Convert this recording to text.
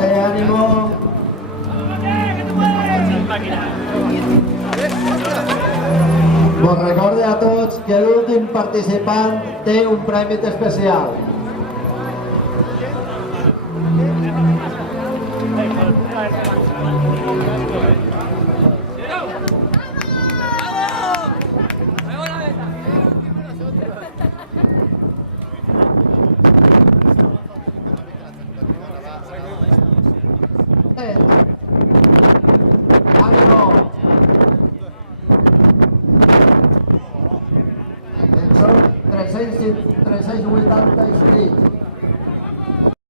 Vale, ànimo. Vos recorde a tots que l'últim participant té un premi especial. Ànimo. Són 380 inscrits.